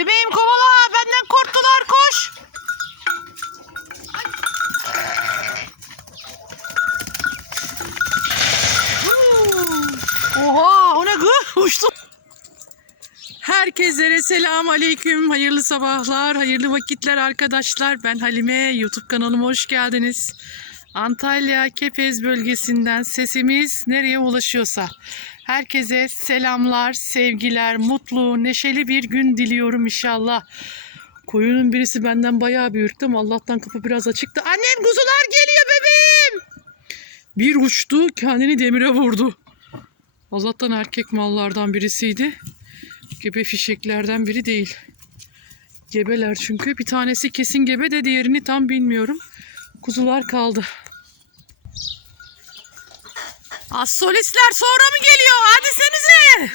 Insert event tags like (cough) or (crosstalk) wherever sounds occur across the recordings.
Bebeğim kovala. Benden korktular koş. Oha o ne gı? (laughs) Uçtu. Herkese selam aleyküm. Hayırlı sabahlar, hayırlı vakitler arkadaşlar. Ben Halime. YouTube kanalıma hoş geldiniz. Antalya Kepez bölgesinden sesimiz nereye ulaşıyorsa. Herkese selamlar, sevgiler, mutlu, neşeli bir gün diliyorum inşallah. Koyunun birisi benden bayağı bir ürktü ama Allah'tan kapı biraz açıktı. Annem kuzular geliyor bebeğim. Bir uçtu kendini demire vurdu. Allah'tan erkek mallardan birisiydi. Gebe fişeklerden biri değil. Gebeler çünkü. Bir tanesi kesin gebe de diğerini tam bilmiyorum. Kuzular kaldı. Az solistler sonra mı geliyor? Hadi senize.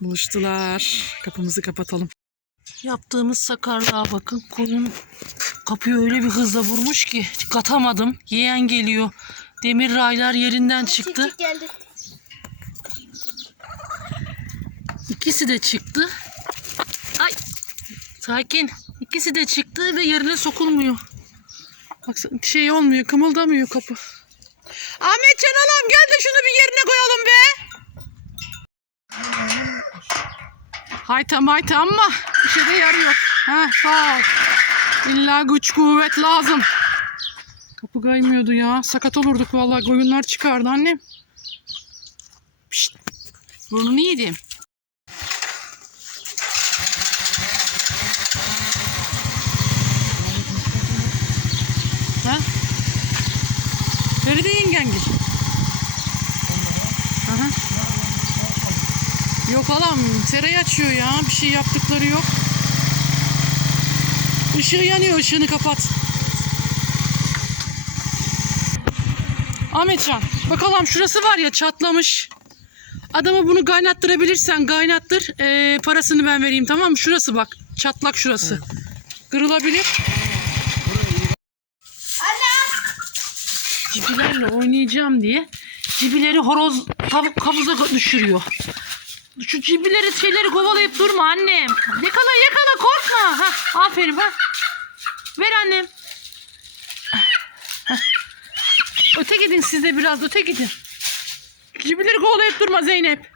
Buluştular. Kapımızı kapatalım. Yaptığımız sakarlığa bakın. Koyun kapıyı öyle bir hızla vurmuş ki katamadım. Yeğen geliyor. Demir raylar yerinden çıktı. İkisi de çıktı. Ay. Sakin. İkisi de çıktı ve yerine sokulmuyor. Bak şey olmuyor, kımıldamıyor kapı. Ahmet Can Alam gel de şunu bir yerine koyalım be. Hayta mayta ama işe de yarıyor. Ha sağ ol. İlla güç kuvvet lazım. Kapı kaymıyordu ya. Sakat olurduk vallahi. Koyunlar çıkardı annem. Pişt. Burnunu yedim. Yok halam tereyi açıyor ya. Bir şey yaptıkları yok. Işığı yanıyor. ışığını kapat. Ahmetcan bakalım şurası var ya çatlamış. Adama bunu kaynattırabilirsen kaynattır. Ee, parasını ben vereyim tamam mı? Şurası bak. Çatlak şurası. Kırılabilir. Cibilerle oynayacağım diye cibileri horoz tavuk havuza düşürüyor. Şu cibileri şeyleri kovalayıp durma annem. Yakala yakala korkma. Ha, aferin ha. Ver annem. Öte gidin siz de biraz öte gidin. Cibileri kovalayıp durma Zeynep.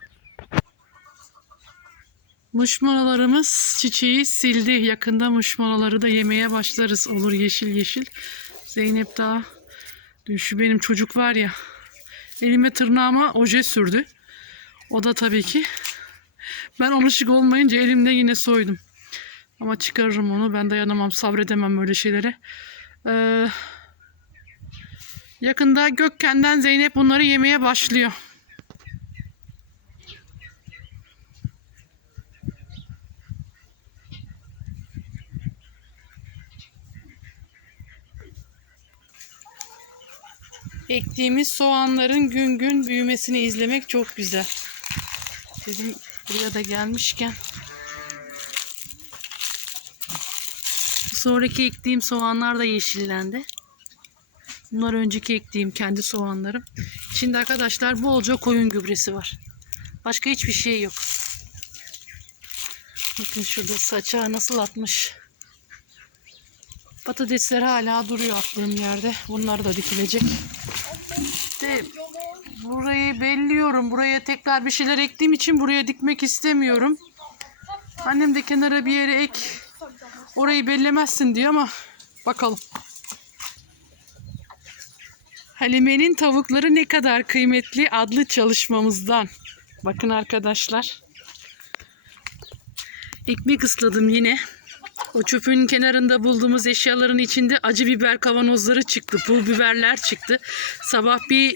Muşmalalarımız çiçeği sildi. Yakında muşmalaları da yemeye başlarız. Olur yeşil yeşil. Zeynep daha Dün şu benim çocuk var ya elime tırnağıma oje sürdü. O da tabii ki ben alışık olmayınca elimde yine soydum. Ama çıkarırım onu. Ben dayanamam, sabredemem öyle şeylere. Ee, yakında Gökken'den Zeynep bunları yemeye başlıyor. Ektiğimiz soğanların gün gün büyümesini izlemek çok güzel. Dedim buraya da gelmişken. Sonraki ektiğim soğanlar da yeşillendi. Bunlar önceki ektiğim kendi soğanlarım. Şimdi arkadaşlar bolca koyun gübresi var. Başka hiçbir şey yok. Bakın şurada saça nasıl atmış. Patatesler hala duruyor attığım yerde. Bunlar da dikilecek. De burayı belliyorum. Buraya tekrar bir şeyler ektiğim için buraya dikmek istemiyorum. Annem de kenara bir yere ek. Orayı bellemezsin diyor ama bakalım. Halime'nin tavukları ne kadar kıymetli adlı çalışmamızdan. Bakın arkadaşlar. Ekmek ısladım yine. O çöpün kenarında bulduğumuz eşyaların içinde acı biber kavanozları çıktı. Pul biberler çıktı. Sabah bir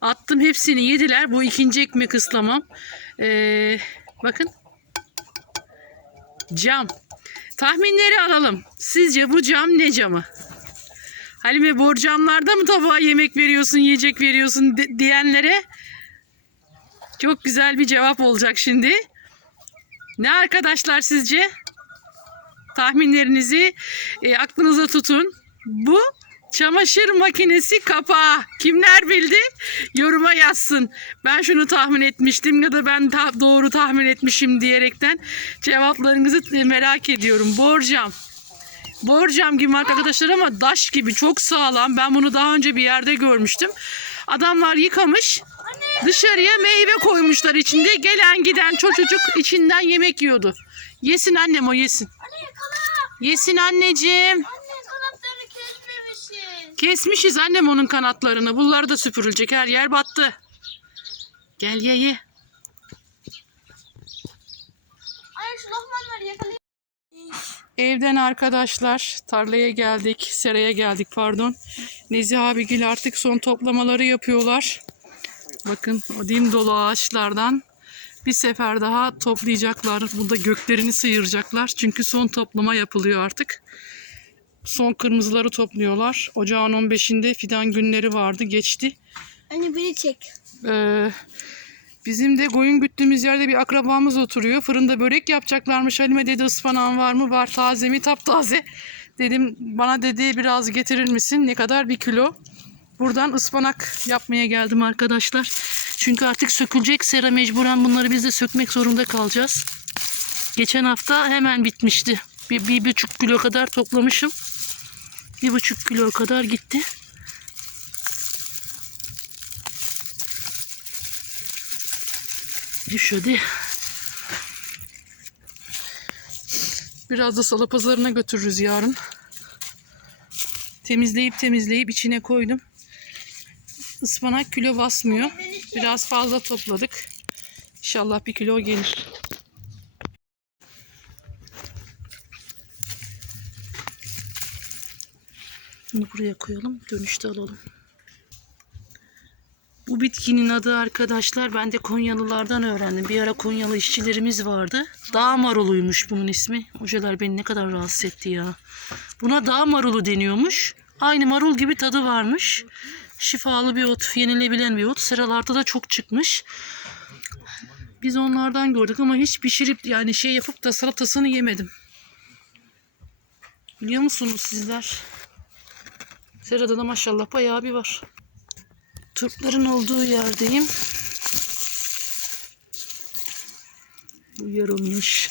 attım hepsini yediler. Bu ikinci ekmek ıslamam. Ee, bakın. Cam. Tahminleri alalım. Sizce bu cam ne camı? Halime borcamlarda mı tabağa yemek veriyorsun, yiyecek veriyorsun de- diyenlere çok güzel bir cevap olacak şimdi. Ne arkadaşlar sizce? Tahminlerinizi e, aklınıza tutun. Bu Çamaşır makinesi kapağı. Kimler bildi? Yoruma yazsın. Ben şunu tahmin etmiştim ya da ben ta- doğru tahmin etmişim diyerekten cevaplarınızı merak ediyorum. Borcam. Borcam gibi arkadaşlar ama daş gibi çok sağlam. Ben bunu daha önce bir yerde görmüştüm. Adamlar yıkamış. Dışarıya meyve koymuşlar içinde. Gelen giden çocuk içinden yemek yiyordu. Yesin annem o yesin. Yesin anneciğim. Anne kanatlarını kesmemişiz. Kesmişiz annem onun kanatlarını. Bunlar da süpürülecek. Her yer battı. Gel ye ye. Anne şu lokmanları yakalayın. Evden arkadaşlar tarlaya geldik. Seraya geldik pardon. Nezih abigil artık son toplamaları yapıyorlar. Bakın o dim dolu ağaçlardan bir sefer daha toplayacaklar. Burada göklerini sıyıracaklar. Çünkü son toplama yapılıyor artık. Son kırmızıları topluyorlar. Ocağın 15'inde fidan günleri vardı. Geçti. Anne beni çek. Ee, bizim de koyun güttüğümüz yerde bir akrabamız oturuyor. Fırında börek yapacaklarmış. Halime dedi ıspanağın var mı? Var taze mi? Taptaze. Dedim bana dedi biraz getirir misin? Ne kadar? Bir kilo. Buradan ıspanak yapmaya geldim arkadaşlar. Çünkü artık sökülecek sera mecburen bunları biz de sökmek zorunda kalacağız. Geçen hafta hemen bitmişti. Bir, bir buçuk kilo kadar toplamışım. Bir buçuk kilo kadar gitti. Hadi. Biraz da salı pazarına götürürüz yarın. Temizleyip temizleyip içine koydum. Ispanak kilo basmıyor. Biraz fazla topladık. İnşallah bir kilo gelir. Bunu buraya koyalım. Dönüşte alalım. Bu bitkinin adı arkadaşlar ben de Konyalılardan öğrendim. Bir ara Konyalı işçilerimiz vardı. Dağ maruluymuş bunun ismi. Hocalar beni ne kadar rahatsız etti ya. Buna dağ marulu deniyormuş. Aynı marul gibi tadı varmış. Şifalı bir ot, yenilebilen bir ot. Sıralarda da çok çıkmış. Biz onlardan gördük ama hiç pişirip yani şey yapıp da salatasını yemedim. Biliyor musunuz sizler? Serada da maşallah bayağı bir var. Turpların olduğu yerdeyim. Bu yarılmış.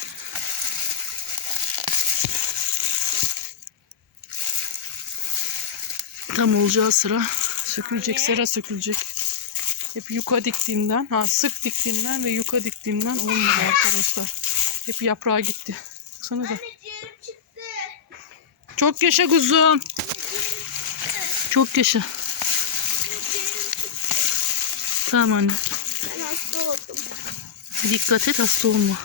Tam olacağı sıra sökülecek, sera sökülecek. Hep yuka diktiğimden, ha sık diktiğimden ve yuka diktiğimden olmuyor arkadaşlar. Hep yaprağa gitti. Baksanıza. Çok yaşa kuzum. Çok yaşa. Tamam anne. Ben hasta oldum. Dikkat et hasta olma.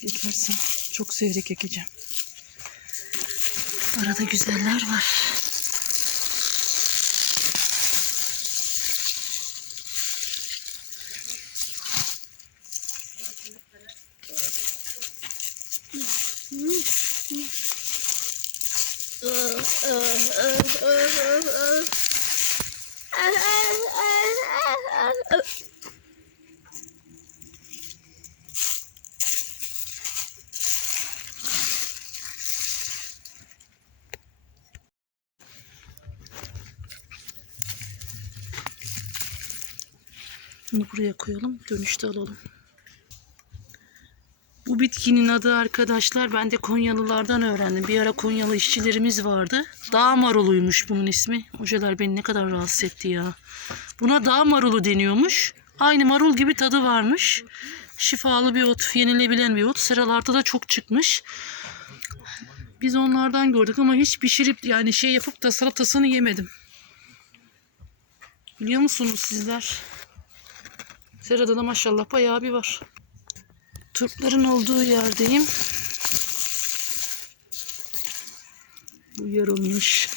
Çok ekersin. Seyrek ekeceğim. Arada güzeller var. (laughs) Bunu buraya koyalım. Dönüşte alalım. Bu bitkinin adı arkadaşlar ben de Konyalılardan öğrendim. Bir ara Konyalı işçilerimiz vardı. Dağ maruluymuş bunun ismi. Hocalar beni ne kadar rahatsız etti ya. Buna dağ marulu deniyormuş. Aynı marul gibi tadı varmış. Şifalı bir ot, yenilebilen bir ot. Sıralarda da çok çıkmış. Biz onlardan gördük ama hiç pişirip yani şey yapıp da salatasını yemedim. Biliyor musunuz sizler? Serada da maşallah bayağı bir var. Turpların olduğu yerdeyim. Bu yarılmış.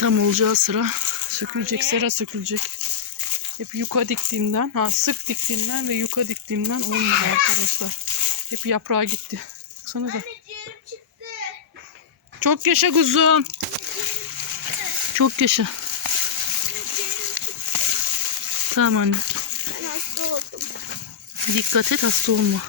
Tam olacağı sıra sökülecek, sera sökülecek. Hep yuka diktiğimden, ha sık diktiğimden ve yuka diktiğimden olmadı arkadaşlar. Hep yaprağa gitti. Baksana da. Çok yaşa kuzum. Çok yaşa. Tamam anne. Ben hasta oldum. Dikkat et hasta olma.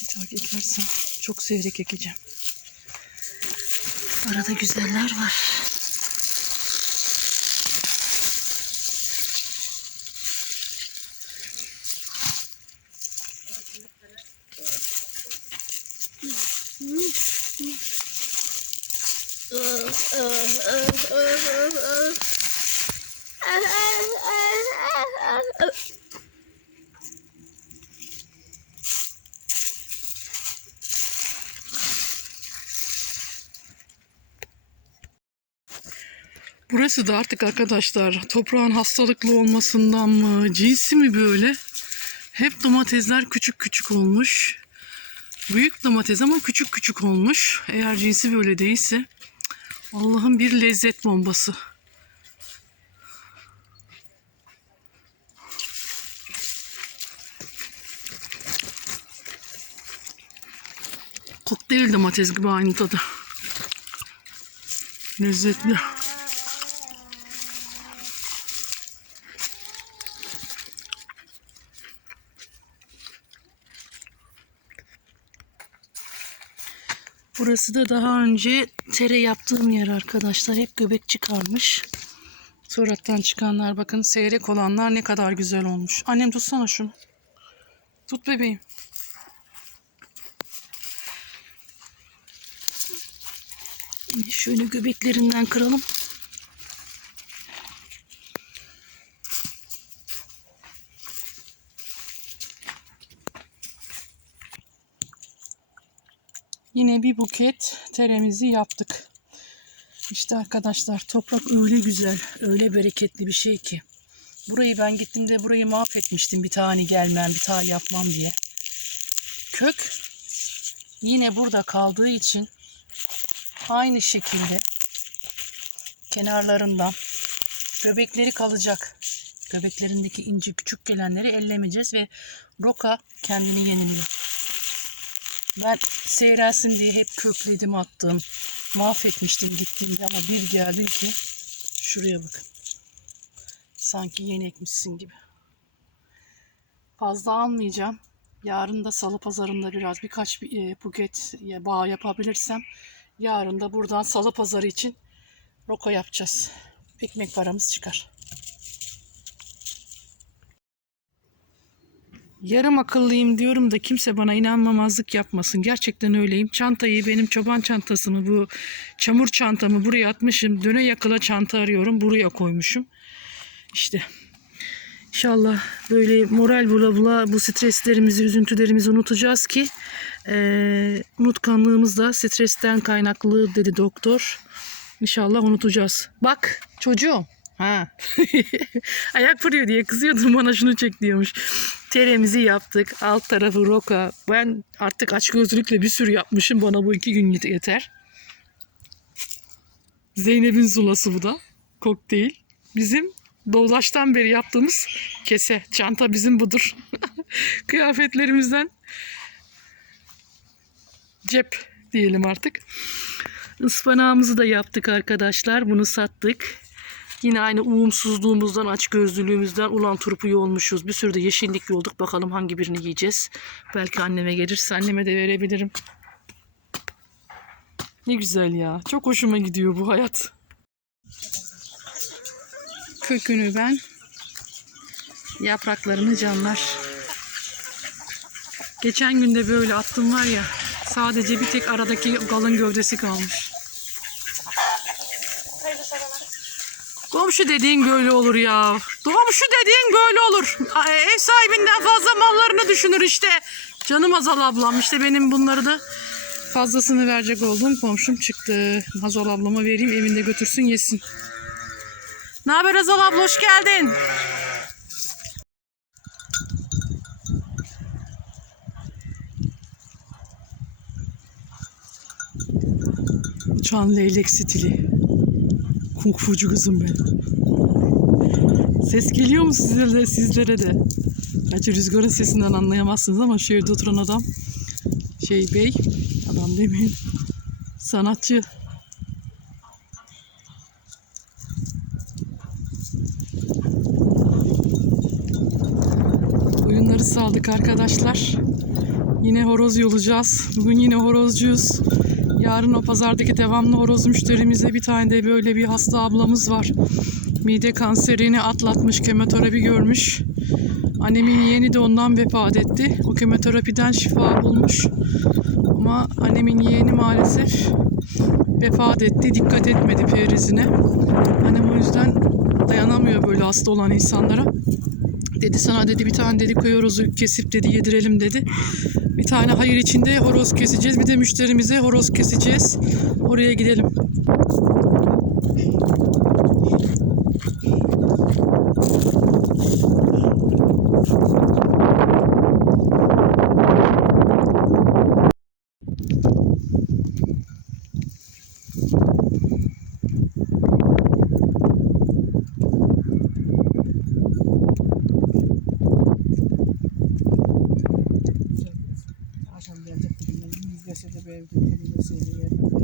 Bir daha ekersen çok seyrek ekeceğim. Arada güzeller var. Burası da artık arkadaşlar toprağın hastalıklı olmasından mı, cinsi mi böyle? Hep domatesler küçük küçük olmuş. Büyük domates ama küçük küçük olmuş. Eğer cinsi böyle değilse Allah'ın bir lezzet bombası. Kokteyl domates gibi aynı tadı. Lezzetli. Burası da daha önce tere yaptığım yer arkadaşlar. Hep göbek çıkarmış. Sonradan çıkanlar bakın seyrek olanlar ne kadar güzel olmuş. Annem tutsana şunu. Tut bebeğim. Şöyle göbeklerinden kıralım. Yine bir buket teremizi yaptık. İşte arkadaşlar toprak öyle güzel, öyle bereketli bir şey ki. Burayı ben gittiğimde burayı mahvetmiştim bir tane gelmem, bir tane yapmam diye. Kök yine burada kaldığı için aynı şekilde kenarlarından göbekleri kalacak. Göbeklerindeki ince küçük gelenleri ellemeyeceğiz ve roka kendini yeniliyor. Ben seyrelsin diye hep kökledim attım. Mahvetmiştim gittiğimde ama bir geldim ki şuraya bakın. Sanki yeni ekmişsin gibi. Fazla almayacağım. Yarın da salı pazarında biraz birkaç bir e, buket ya, bağ yapabilirsem yarın da buradan salı pazarı için roka yapacağız. Ekmek paramız çıkar. Yarım akıllıyım diyorum da kimse bana inanmamazlık yapmasın. Gerçekten öyleyim. Çantayı benim çoban çantasımı bu çamur çantamı buraya atmışım. Döne yakıla çanta arıyorum. Buraya koymuşum. İşte İnşallah böyle moral bula bula bu streslerimizi, üzüntülerimizi unutacağız ki eee unutkanlığımız da stresten kaynaklı dedi doktor. İnşallah unutacağız. Bak çocuğum. Ha. (laughs) Ayak vuruyor diye kızıyordum bana şunu çek diyormuş. Teremizi yaptık. Alt tarafı roka. Ben artık açgözlülükle bir sürü yapmışım. Bana bu iki gün yeter. Zeynep'in zulası bu da. Kokteyl. Bizim doğulaştan beri yaptığımız kese. Çanta bizim budur. (laughs) Kıyafetlerimizden cep diyelim artık. Ispanağımızı da yaptık arkadaşlar. Bunu sattık. Yine aynı uğumsuzluğumuzdan, açgözlülüğümüzden ulan turpu yolmuşuz. Bir sürü de yeşillik yolduk. Bakalım hangi birini yiyeceğiz. Belki anneme gelirse anneme de verebilirim. Ne güzel ya. Çok hoşuma gidiyor bu hayat. Kökünü ben yapraklarını canlar. Geçen günde böyle attım var ya sadece bir tek aradaki kalın gövdesi kalmış. Komşu dediğin böyle olur ya. Doğmuşu dediğin böyle olur. E, Ev sahibinden fazla mallarını düşünür işte. Canım Hazal ablam işte benim bunları da fazlasını verecek olduğum komşum çıktı. Hazal ablama vereyim evinde götürsün yesin. Ne haber Hazal abla hoş geldin. Uçan leylek stili. Kung fucu kızım ben. Ses geliyor mu sizlere de, sizlere de? Gerçi rüzgarın sesinden anlayamazsınız ama şu evde oturan adam şey bey, adam demeyin, sanatçı. Oyunları saldık arkadaşlar. Yine horoz yolacağız. Bugün yine horozcuyuz. Yarın o pazardaki devamlı horoz müşterimizde bir tane de böyle bir hasta ablamız var. Mide kanserini atlatmış, kemoterapi görmüş. Annemin yeğeni de ondan vefat etti. O kemoterapiden şifa bulmuş. Ama annemin yeğeni maalesef vefat etti. Dikkat etmedi perizine. Annem o yüzden dayanamıyor böyle hasta olan insanlara. Dedi sana dedi bir tane dedi köy horozu kesip dedi yedirelim dedi. Bir tane hayır içinde horoz keseceğiz. Bir de müşterimize horoz keseceğiz. Oraya gidelim. Yüzgese de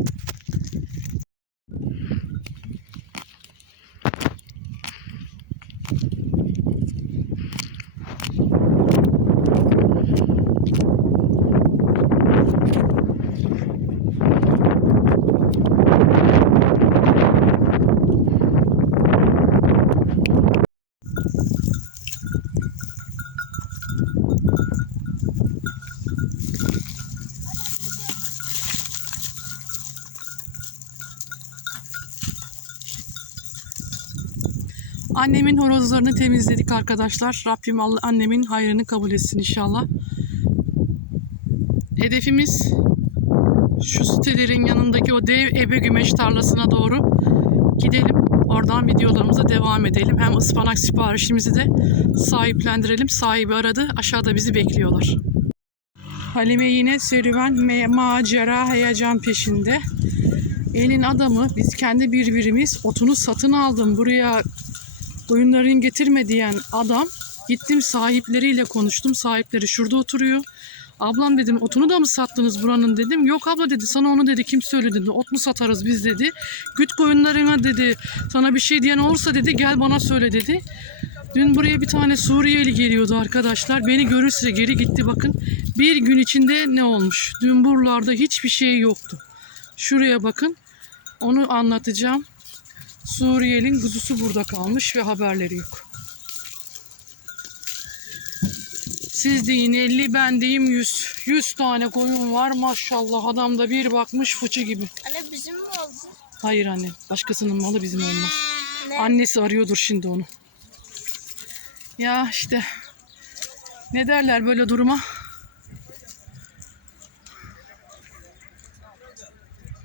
Annemin horozlarını temizledik arkadaşlar. Rabbim annemin hayrını kabul etsin inşallah. Hedefimiz şu sitelerin yanındaki o dev ebe gümeş tarlasına doğru gidelim. Oradan videolarımıza devam edelim. Hem ıspanak siparişimizi de sahiplendirelim. Sahibi aradı. Aşağıda bizi bekliyorlar. Halime yine serüven, macera, heyecan peşinde. Elin adamı biz kendi birbirimiz otunu satın aldım. Buraya oyunların getirme diyen adam gittim sahipleriyle konuştum. Sahipleri şurada oturuyor. Ablam dedim otunu da mı sattınız buranın dedim. Yok abla dedi sana onu dedi kim söyledi dedi. Ot mu satarız biz dedi. Güt koyunlarına dedi sana bir şey diyen olursa dedi gel bana söyle dedi. Dün buraya bir tane Suriyeli geliyordu arkadaşlar. Beni görürse geri gitti bakın. Bir gün içinde ne olmuş? Dün buralarda hiçbir şey yoktu. Şuraya bakın. Onu anlatacağım. Suriyelinin kuzusu burada kalmış ve haberleri yok. Siz deyin 50 ben deyim 100. 100 tane koyun var maşallah adamda bir bakmış fıçı gibi. Anne bizim mi oldu? Hayır anne başkasının malı bizim olmaz. Ne? Annesi arıyordur şimdi onu. Ya işte ne derler böyle duruma?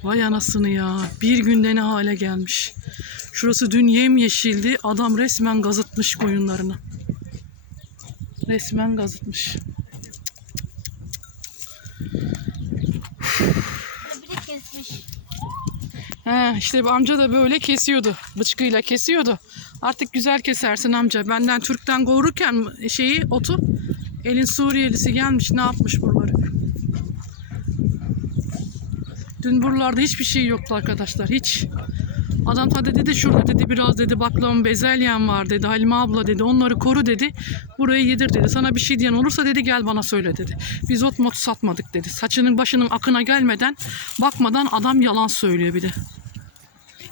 Vay anasını ya. Bir günde ne hale gelmiş. Şurası dün yem yeşildi. Adam resmen gazıtmış koyunlarını. Resmen gazıtmış. Bir de kesmiş. Ha, işte bu amca da böyle kesiyordu. Bıçkıyla kesiyordu. Artık güzel kesersin amca. Benden Türk'ten kovururken şeyi otu elin Suriyelisi gelmiş ne yapmış buraları. Dün buralarda hiçbir şey yoktu arkadaşlar. Hiç. Adam da dedi şurada dedi biraz dedi baklavam bezelyen var dedi. Halime abla dedi onları koru dedi. Burayı yedir dedi. Sana bir şey diyen olursa dedi gel bana söyle dedi. Biz ot mot satmadık dedi. Saçının başının akına gelmeden bakmadan adam yalan söylüyor bir de.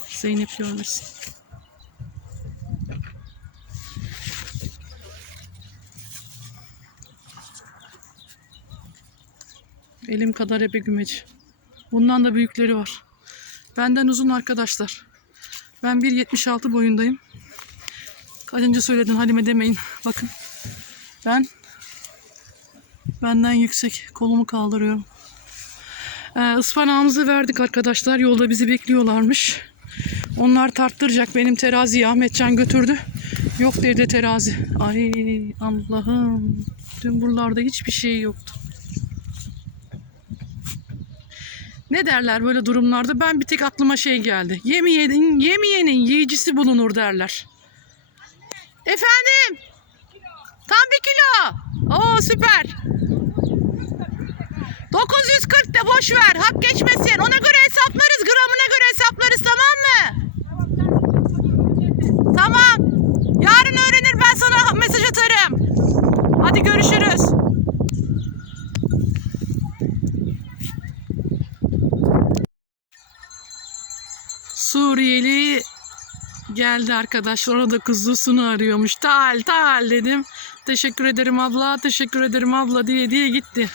Zeynep görmesin. Elim kadar ebe gümeci. Bundan da büyükleri var. Benden uzun arkadaşlar. Ben 1.76 boyundayım. önce söyledin Halime demeyin. Bakın. Ben benden yüksek kolumu kaldırıyorum. Ee, ıspanağımızı verdik arkadaşlar. Yolda bizi bekliyorlarmış. Onlar tarttıracak. Benim teraziyi Ahmetcan götürdü. Yok dedi terazi. Ay Allah'ım. Dün buralarda hiçbir şey yoktu. Ne derler böyle durumlarda? Ben bir tek aklıma şey geldi. Yemeyenin, yemeyenin yiyicisi bulunur derler. Efendim? Tam bir kilo. Oo süper. 940 de boş ver. Hap geçmesin. Ona göre hesaplarız. Gramına göre hesaplarız tamam mı? Tamam. Yarın öğrenir ben sana mesaj atarım. Hadi görüşürüz. Suriyeli geldi arkadaşlar. O da kuzusunu arıyormuş. Tal tal dedim. Teşekkür ederim abla, teşekkür ederim abla diye diye gitti.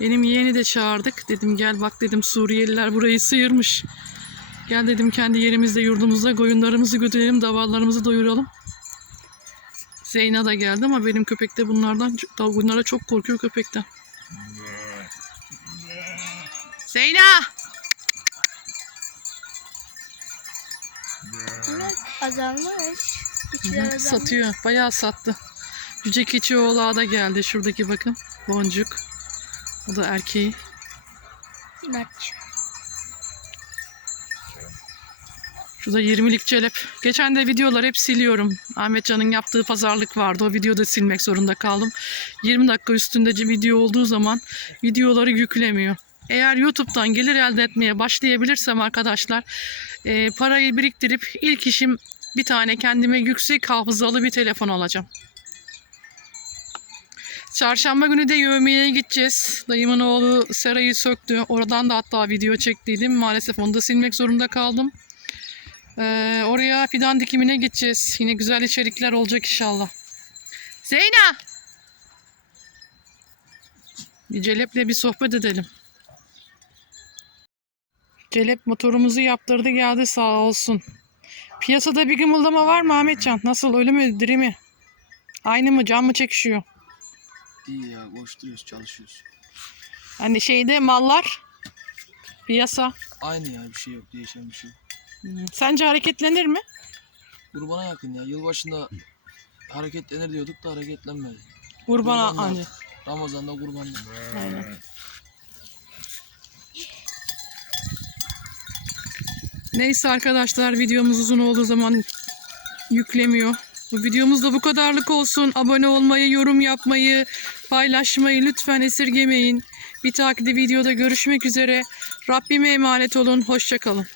Benim yeğeni de çağırdık. Dedim gel bak dedim Suriyeliler burayı sıyırmış. Gel dedim kendi yerimizde yurdumuzda koyunlarımızı götürelim, davallarımızı doyuralım. Zeyna da geldi ama benim köpek de bunlardan, bunlara çok korkuyor köpekten. Zeyna! Azalmış. İçler azalmış. Satıyor. Bayağı sattı. Cüce Keçioğlu da geldi. Şuradaki bakın. Boncuk. O da erkeği. Maç. Şurada 20'lik celep. Geçen de videolar hep siliyorum. Ahmetcan'ın yaptığı pazarlık vardı. O videoyu da silmek zorunda kaldım. 20 dakika üstünde video olduğu zaman videoları yüklemiyor. Eğer YouTube'dan gelir elde etmeye başlayabilirsem arkadaşlar e, parayı biriktirip ilk işim bir tane kendime yüksek hafızalı bir telefon alacağım. Çarşamba günü de yövmeye gideceğiz. Dayımın oğlu serayı söktü. Oradan da hatta video çektiydim. Maalesef onu da silmek zorunda kaldım. Ee, oraya fidan dikimine gideceğiz. Yine güzel içerikler olacak inşallah. Zeyna! Bir Celep'le bir sohbet edelim. Celep motorumuzu yaptırdı geldi sağ olsun. Piyasada bir gımıldama var mı Ahmetcan? Nasıl ölü mü diri mi? Aynı mı can mı çekişiyor? İyi ya boş duruyoruz çalışıyoruz. Hani şeyde mallar piyasa. Aynı ya bir şey yok değişen bir şey yok. Hmm, Sence hareketlenir mi? Kurbana yakın ya yılbaşında hareketlenir diyorduk da hareketlenmedi. Kurbana Kurbanlar. anca. Ramazan'da kurban. Aynen. Neyse arkadaşlar videomuz uzun olduğu zaman yüklemiyor. Bu videomuz da bu kadarlık olsun. Abone olmayı, yorum yapmayı, paylaşmayı lütfen esirgemeyin. Bir takipte videoda görüşmek üzere. Rabbime emanet olun. Hoşçakalın.